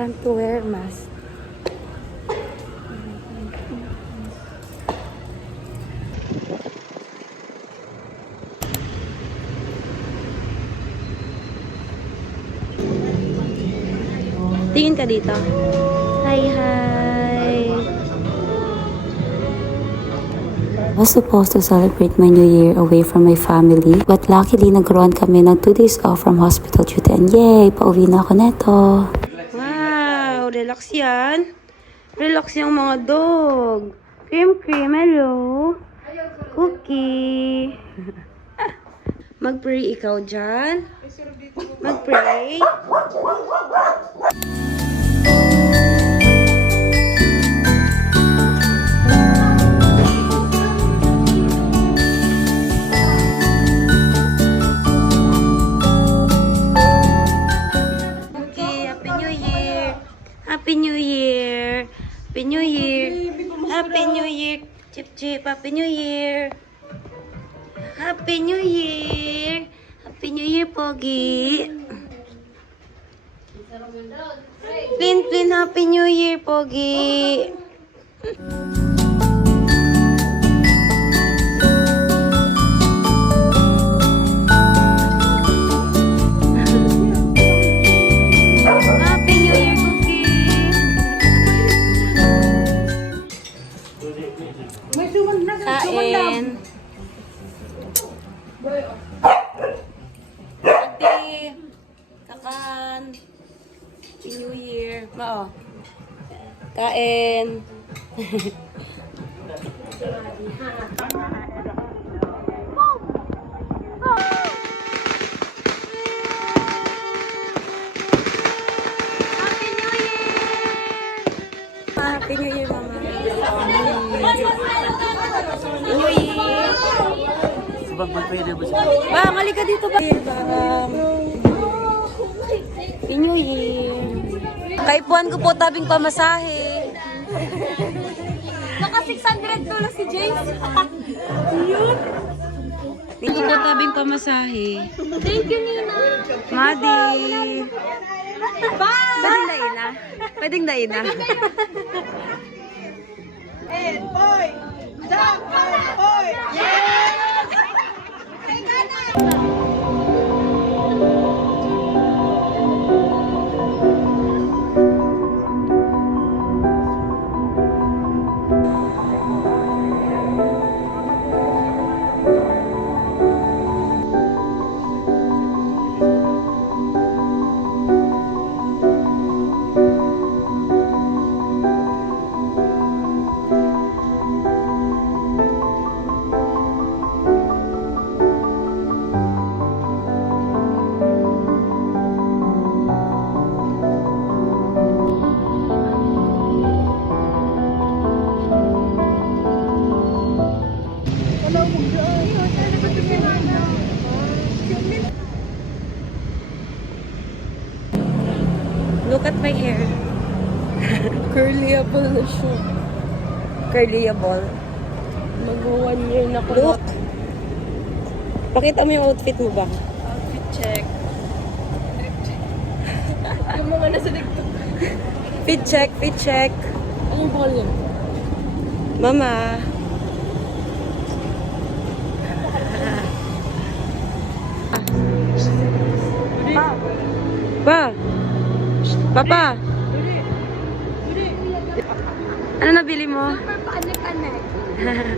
Time to wear mask. Tingin ka dito. Hi, hi. I was supposed to celebrate my New Year away from my family, but luckily nagkaroon kami ng 2 days off from hospital duty and yay, pauwi na ako neto. Wow, relax yan. Relax yung mga dog. Cream, hello. Cookie. Mag-pray ikaw dyan. Mag-pray. Happy New Year! Happy New Year! Happy New Year! Chip chip! Happy New Year! Happy New Year! Happy New Year, Pogi! Plin, Happy New Year, Pogi! Happy New Year, Cookie! Kain. Ate, kakan. Happy New Year. Mao. Kain. Happy New Year, Mama. Happy New Year. Bang, halika dito ba? Bang. Happy New Year. Kaipuan ko po tabing pamasahe. Naka 600 to lang si James. Dito po tabing pamasahe. Thank you, Nina. Madi. Bye! Pwedeng daina? Pwedeng daina? Boy! Jack! Boy! Look at my hair. Curlyable na siya. Curlyable. Mag-1 year na ko. Look. Pakita mo yung outfit mo ba? Outfit check. Yung mga nasa TikTok. Fit check, fit check. Ano yung ball yan? Mama. Pa. Papa. Ano nabili mo? Super paanek-anek.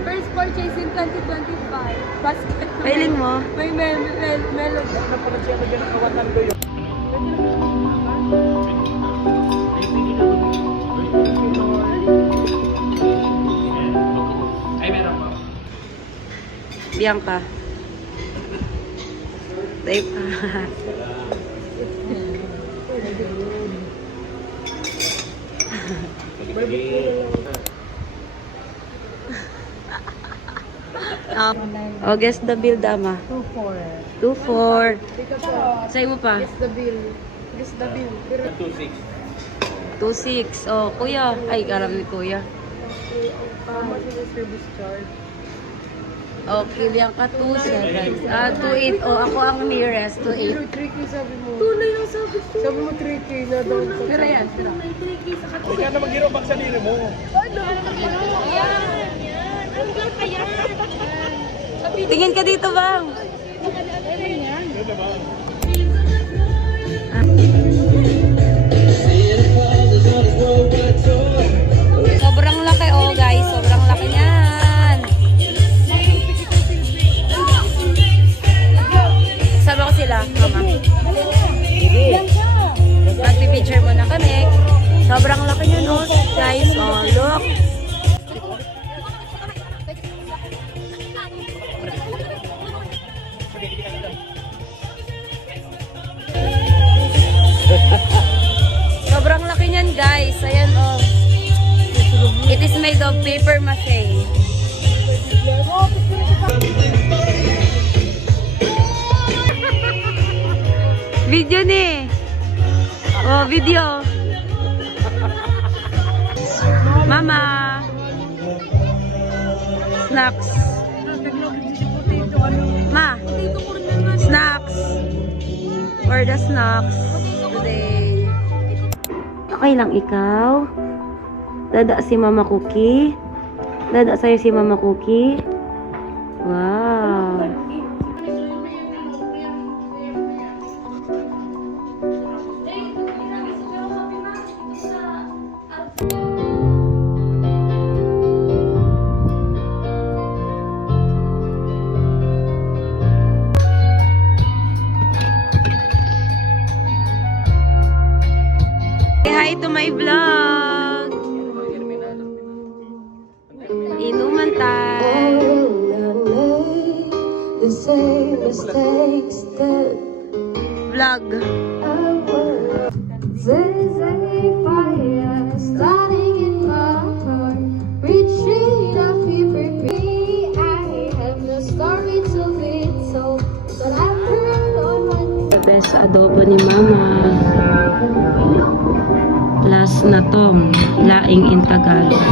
First purchase in 2025. Basket. Pailing mo? May melody. Bianca. Tape. Oh, guess the bill, dama. 2-4. 2-4. Sa'yo mo pa? Guess the bill. Guess the bill. 2-6. Oh, kuya. Ay, alam ni kuya. How much is the service charge? Okay, liang ka 27. 28. Oh, ako ang nearest. 28. 3K sabi mo. Tunay lang sabi ko. Sabi mo 3K na daw. Tira yan, tira. 3K sa kat. Ikaw na mag-hero bang sa diri mo. Tingin ka dito, bang. Sobrang laki, oh guys. Sobrang laki niyan. Sabi ko sila, mama. Magpipicture muna kami. Sobrang laki niyan, oh guys. Oh, look. Sobrang laki niyan, guys. Ayan, oh. It is made of paper mache. Video ni. Oh, video. Mama. Snacks. Ma. Snacks. For the snacks today. Okay lang ikaw. Dada si Mama Cookie. Dada sa'yo si Mama Cookie. Wow. Say hi to my vlog. Inuman tayo. The same mistakes that Vlog. there's a fire starting in my heart, reaching a fever pitch. I have no story to be told, but I've heard on my The best adobo ni Mama. Last na tong laing in Tagalog.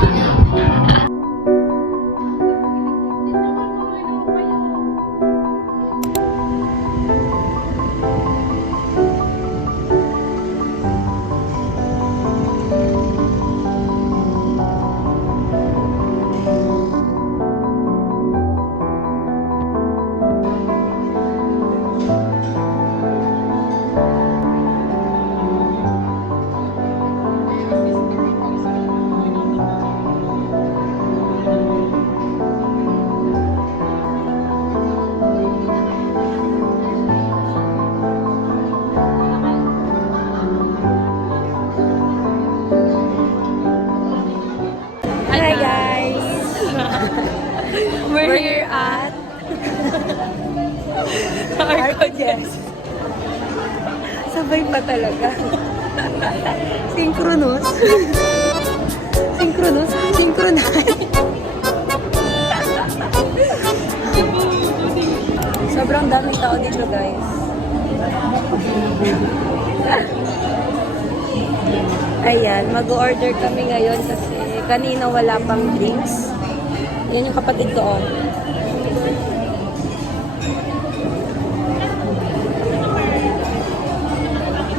Hi guys! We're here at Arco Jess. Sabay pa talaga. Synchronous. Synchronous. Synchronize. Sobrang daming tao dito guys. Ayan, mag-order kami ngayon kasi kanina wala pang drinks. Yan yung kapatid ko, oh.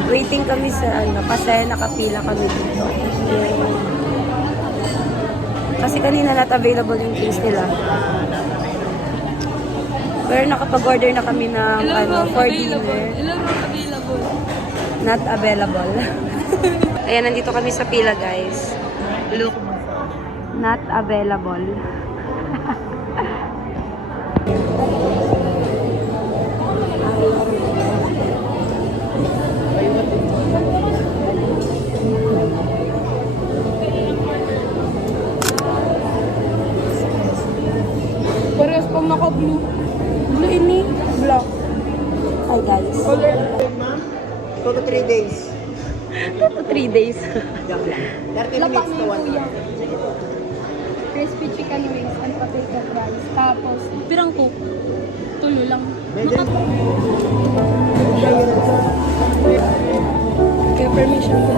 Waiting kami sa ano, kasi nakapila kami dito. Kasi kanina not available yung drinks nila. Pero nakapag-order na kami ng ano, for dinner. Available. Not available. Ayan, nandito kami sa pila, guys. Look. Not available. Parehas pang naka-blue. Blue ini. Black. Hi, guys. Color. 2 to 3 days. 2 to 3 days. Joke lang. 30 Lapak minutes mo to 1 yung kuya. hour. Crispy chicken wings and potato fries. Tapos, pirang coke. Tulo lang. Kaya permission ko.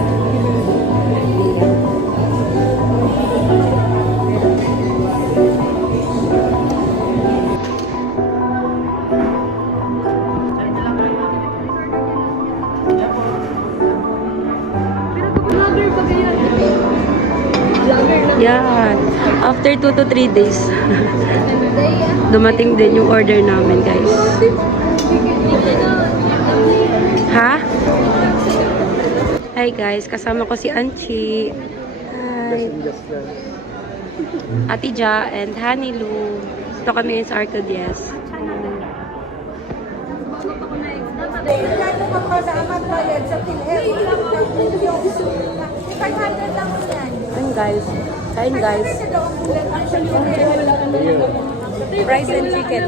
Yan. After 2 to 3 days, dumating din yung order namin, guys. Ha? Hi, guys. Kasama ko si Anchi. Hi. Ate Ja and Honey Lou. Ito kami ngayon sa Arco Diaz. Kain, guys. Kain, guys. Rice and chicken.